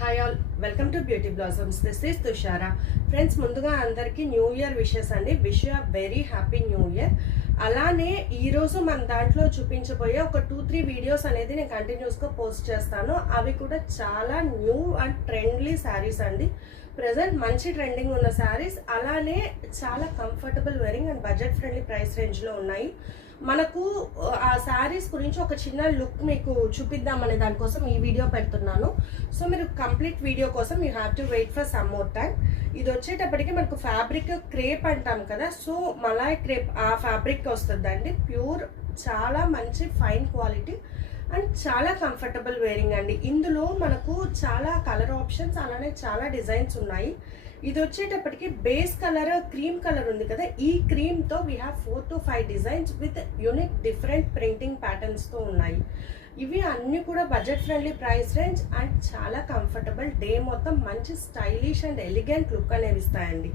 Hi all, welcome to beauty blossoms. This is Tushara. Friends, ముందుగా అందరికీ new year wishes అండి. Wish you very happy new year. అలానే ఈరోజు మన దాంట్లో చూపించబోయే ఒక 2-3 వీడియోస్ అనేది నేను కంటిన్యూస్గా పోస్ట్ చేస్తాను. అవి కూడా చాలా న్యూ అండ్ ట్రెండ్లీ శారీస్ అండి. ప్రజెంట్ మంచి ట్రెండింగ్ ఉన్న శారీస్, అలానే చాలా comfortable wearing and budget friendly price రేంజ్లో ఉన్నాయి. మనకు ఆ శారీస్ గురించి ఒక చిన్న లుక్ మీకు చూపిద్దామనే దానికోసం ఈ వీడియో పెడుతున్నాను. సో మీరు కంప్లీట్ వీడియో కోసం you have to wait for some more time. ఇది వచ్చేటప్పటికి మనకు ఫ్యాబ్రిక్ క్రేప్ అంటాం కదా, సో మలాయ్ క్రేప్ ఆ ఫ్యాబ్రిక్ వస్తుందండి. ప్యూర్, చాలా మంచి ఫైన్ క్వాలిటీ అండ్ చాలా కంఫర్టబుల్ వేరింగ్ అండి. ఇందులో మనకు చాలా కలర్ ఆప్షన్స్, అలానే చాలా డిజైన్స్ ఉన్నాయి. ఇది వచ్చేటప్పటికి బేస్ కలర్ క్రీమ్ కలర్ ఉంది కదా, ఈ క్రీమ్ తో we have 4 to 5 designs with unique different printing patterns తో ఉన్నాయి. ఇవి అన్ని కూడా budget friendly price range and చాలా కంఫర్టబుల్. డే మొత్తం మంచి స్టైలిష్ అండ్ ఎలిగెంట్ లుక్ అనేవి ఇస్తాయండి.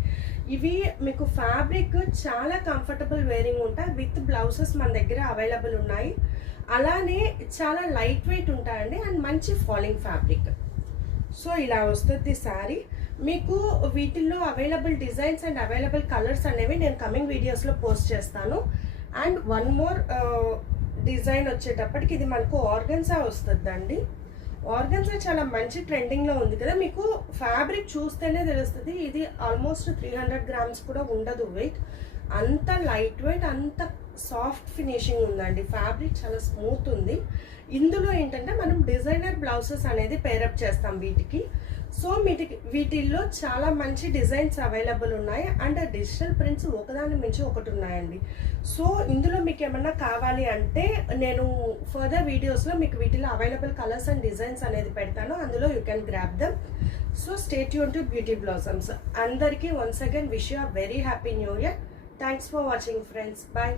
ఇవి మీకు ఫ్యాబ్రిక్ చాలా కంఫర్టబుల్ వేరింగ్ ఉంటాయి. విత్ బ్లౌజెస్ మన దగ్గర అవైలబుల్ ఉన్నాయి. అలానే చాలా లైట్ వెయిట్ ఉంటాయండి అండ్ మంచి ఫాలింగ్ ఫ్యాబ్రిక్. సో ఇలా వస్తుంది శారీ. మీకు వీటిల్లో available designs and available colours అనేవి నేను కమింగ్ వీడియోస్లో పోస్ట్ చేస్తాను. అండ్ వన్ మోర్ డిజైన్ వచ్చేటప్పటికి ఇది మనకు ఆర్గన్సా వస్తుందండి. ఆర్గన్సా చాలా మంచి ట్రెండింగ్లో ఉంది కదా, మీకు ఫ్యాబ్రిక్ చూస్తేనే తెలుస్తుంది. ఇది ఆల్మోస్ట్ 300 grams కూడా ఉండదు వెయిట్. అంత లైట్ వెయిట్, అంత సాఫ్ట్ ఫినిషింగ్ ఉందండి. ఫ్యాబ్రిక్ చాలా స్మూత్ ఉంది. ఇందులో ఏంటంటే మనం డిజైనర్ బ్లౌజెస్ అనేది పేరప్ చేస్తాం వీటికి. సో వీటిల్లో చాలా మంచి డిజైన్స్ అవైలబుల్ ఉన్నాయి అండ్ డిజిటల్ ప్రింట్స్ ఒకదాని మించి ఒకటి ఉన్నాయండి. సో ఇందులో మీకు ఏమన్నా కావాలి అంటే నేను ఫర్దర్ వీడియోస్లో మీకు వీటిలో అవైలబుల్ కలర్స్ అండ్ డిజైన్స్ అనేది పెడతాను. అందులో you can grab them. So stay tuned to beauty blossoms. అందరికీ once again wish you a very happy new year. Thanks for watching, friends. Bye.